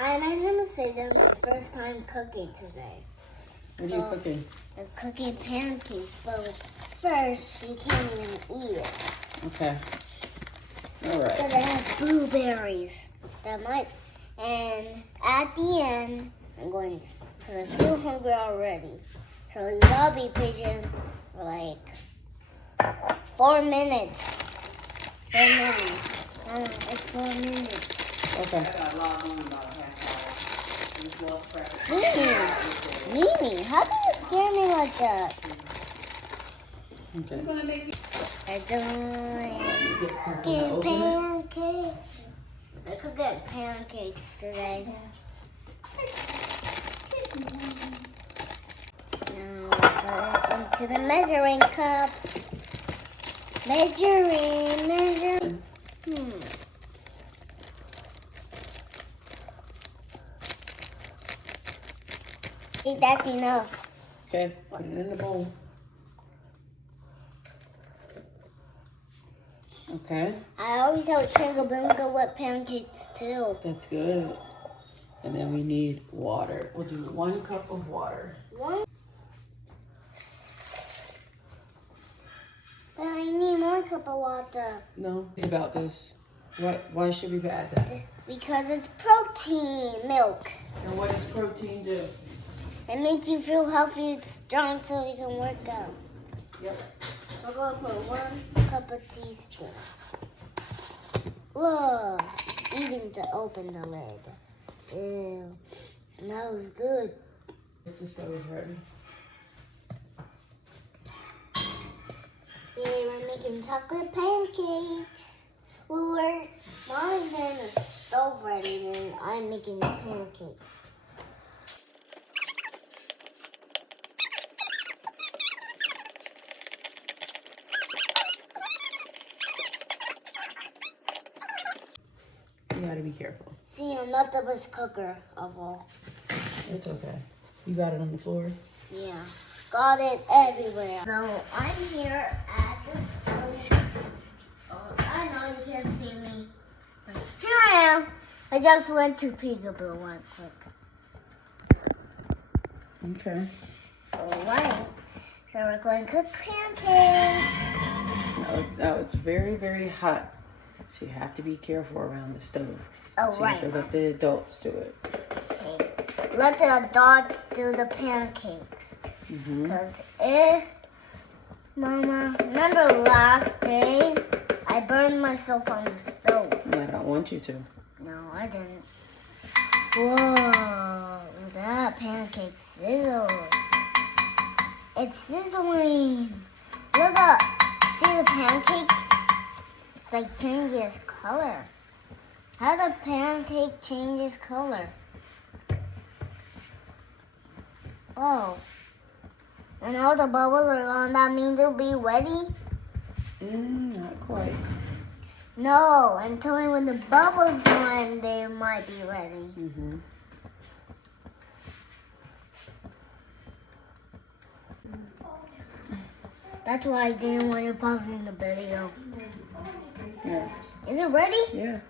Hi, my name is Cesar. My first time cooking today. What are you cooking? I'm cooking pancakes, but first you can't even eat it. Okay. All right. Because it has blueberries. And at the end, I'm going, because I feel hungry already. So you gotta be patient for like 4 minutes. 4 minutes. It's 4 minutes. Okay. Mimi, how do you scare me like that? Okay. I'm doing pancakes. I could get pancakes today. Now put it into the measuring cup. Measuring. I think that's enough. Okay. Put it in the bowl. Okay. I always have shinga-bunga with pancakes too. That's good. And then we need water. We'll do 1 cup of water. One. But I need more cup of water. No. It's about this. Why should we add that? Because it's protein milk. And what does protein do? It makes you feel healthy and strong so you can work out. Yep. We're going to put 1 cup of teaspoon. Look, easy to open the lid. Ew, smells good. This is stove ready. Yeah, we're making chocolate pancakes. Well, Mom's getting the stove ready and I'm making the pancakes. You gotta be careful. See, I'm not the best cooker of all. It's okay. You got it on the floor? Yeah, got it everywhere. So I'm here at the stove. Oh, I know you can't see me. But here I am. I just went to Peekaboo one quick. Okay. Alright, so we're going to cook pancakes. Now it's very, very hot. So you have to be careful around the stove. Oh, so right. You have to let the adults do it. Okay. Let the adults do the pancakes. Because Mama, remember last day? I burned myself on the stove. I don't want you to. No, I didn't. Whoa, that pancake sizzles. It's sizzling. Look up. See the pancake? It's like changes color. How the pancake changes color? Oh. And all the bubbles are gone. That means it'll be ready? Not quite. No, I'm telling you when the bubbles gone, they might be ready. That's why I didn't want you pausing the video. Yeah. Is it ready? Yeah.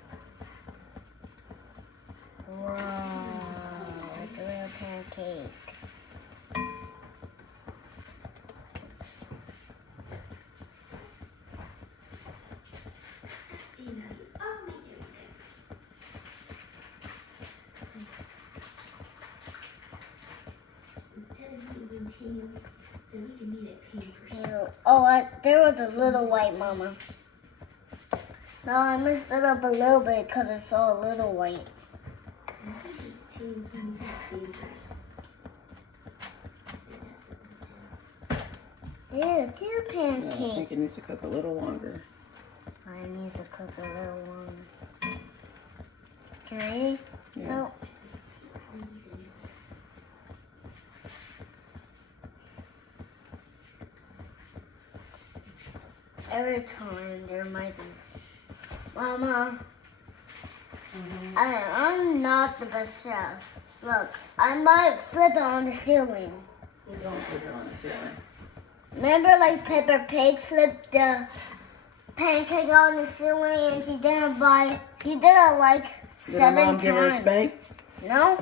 Wow, it's a real pancake. Oh, there was a little white mama. No, I messed it up a little bit because I saw a little white. Yeah, two pancakes. Yeah, I think it needs to cook a little longer. I need to cook a little longer. Can I eat? Yeah. No. Every time there might be, Mama, I'm not the best chef. Look, I might flip it on the ceiling. We don't flip it on the ceiling. Remember, like Peppa Pig flipped the pancake on the ceiling, and she did it like Did her 7 mom times. give her a spank? No?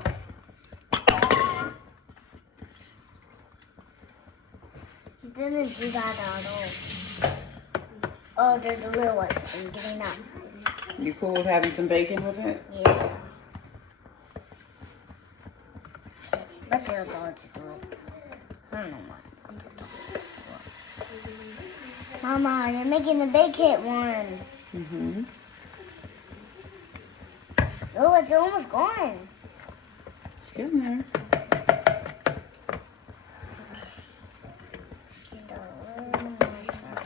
He didn't do that at all. Oh, there's a little one. I'm getting up. You cool with having some bacon with it? Yeah. But the other dog is like, I don't know why. Mama, you're making the bacon one. Mm-hmm. Oh, it's almost gone. It's getting there. And a little more stuff.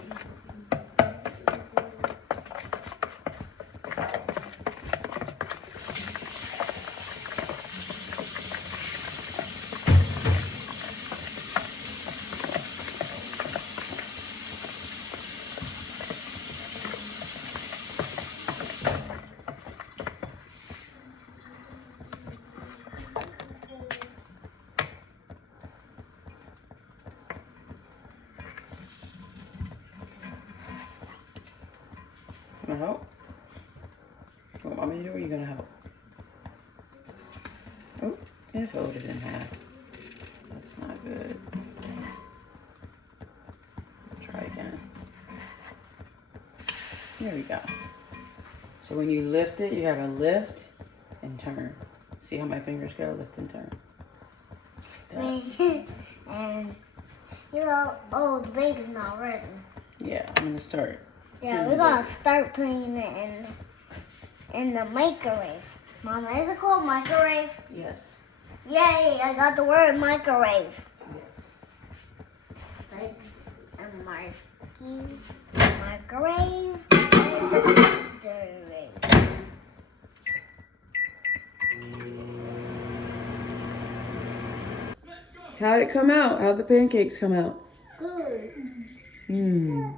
Wanna help? You want me to do, or are you gonna help? Oh, it folded in half. That's not good. Try again. There we go. So when you lift it, you gotta lift and turn. See how my fingers go? Lift and turn. Like that. And, you know, oh, the bacon's not ready. Yeah, I'm gonna start. Yeah, we're gonna start putting it in the microwave. Mama, is it called microwave? Yes. Yay, I got the word microwave. Yes. Like a microwave. How'd it come out? How'd the pancakes come out? Good. Mmm.